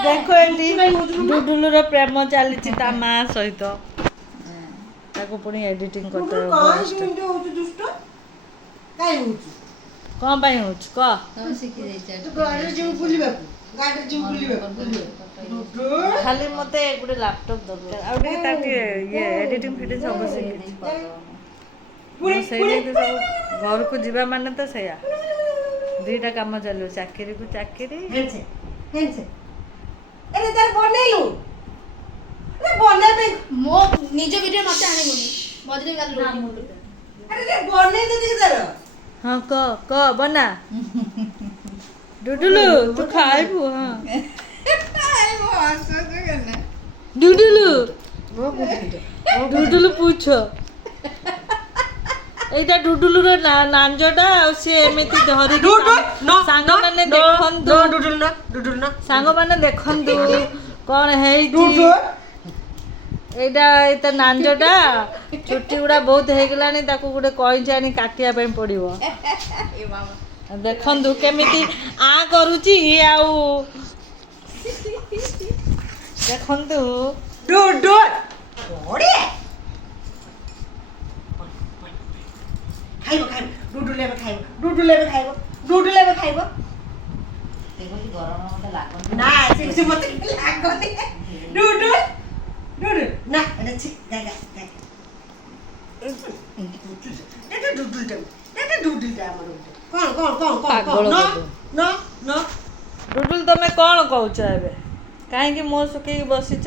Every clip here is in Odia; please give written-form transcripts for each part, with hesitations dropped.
ଦେଖ ଏଠି ଡୁଡୁଲୁର ପ୍ରେମ ଚାଲିଛି ତା ମା ସହିତ ତାକୁ ପୁଣି ଏଡିଟିଂ କରିତେ କଣ ପାଇଁ ହଉଛି କହ ଖାଲି ମତେ ଗୋଟେ ଲାପଟପ୍ ଦରକାର ଆଉ ଟିକେ ତାକୁ ଇଏ ଏଡିଟିଂ ଫିଟିଂ ସବୁ ଶିଖିଛି ମୁଁ ସେଇ ନେଇକି ସବୁ ଘରକୁ ଯିବା ମାନେ ତ ସେଇଆ ଦୁଇଟା କାମ ଚାଲିବ ଚାକିରିକୁ ଚାକିରି ମୋ ନିଜ ଭିଡ଼ିଓ ମତେ ଆଣିବୁନି ମଝିରେ ହଁ କହ ବନା ଡୁଡୁଲୁ ତୁ ଖାଇବୁ ହଁ ଡୁଡୁଲୁ ଡୁଡୁଲୁ ପୁଛ এইটা ডুডুলুর নাঞ্জটা ଆଉ ସେ ଏମିତି ଧରିକି ସାଙ୍ଗମାନେ ଦେଖନ୍ତୁ ସାଙ୍ଗମାନେ ଦେଖନ୍ତୁ କ'ଣ ହେଇଛି ଏଇଟା ନାଞ୍ଜଟା ଚୁଟି ଗୁଡ଼ା ବହୁତ ହେଇଗଲାଣି ତାକୁ ଗୋଟେ କଇଁଚି ଆଣି କାଟିବା ପାଇଁ ପଡ଼ିବ ଦେଖନ୍ତୁ କେମିତି ଆ କରୁଛି ଆଉ ଦେଖନ୍ତୁ ଡୁଡୁଲ ତମେ କ'ଣ କହୁଛ ଏବେ କାହିଁକି ମୁହଁ ଶୁଖେଇକି ବସିଛ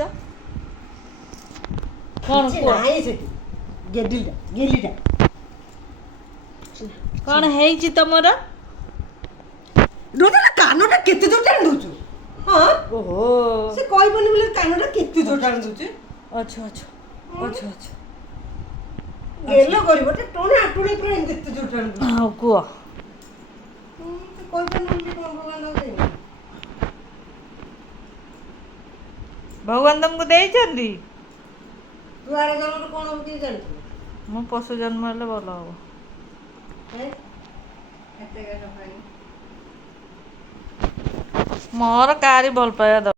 କ'ଣ କ'ଣ ହେଇଛି ତମର କାନଟା କେତେ ଜୋର ଟାଣି ଦଉଛୁ ହଁ ଓହୋ ସେ କହିବନି ବୋଲି କାନଟା କେତେ ଜୋର ଟାଣି ଦଉଛୁ ଆଚ୍ଛା ଆଚ୍ଛା ଆଚ୍ଛା ଆଚ୍ଛା ଗେଲ କରିବ ଟଣା ଟୁଣି ପୁରା କେତେ ଜୋର ଟାଣି ଦଉଛୁ ହଉ କୁହ ସେ କହିବନି ବୋଲି କ'ଣ ଭଗବାନ ଦେବେ ଭଗବାନ ତମକୁ ଦେଇଛନ୍ତି ତୁ ଆଡ଼େ ଜନ୍ମରୁ କ'ଣ ହବ କିଏ ଜାଣିଛୁ ମୁଁ ପଶୁ ଜନ୍ମ ହେଲେ ଭଲ ହବ ମୋର କାହାରି ଭଲ ପାଇବା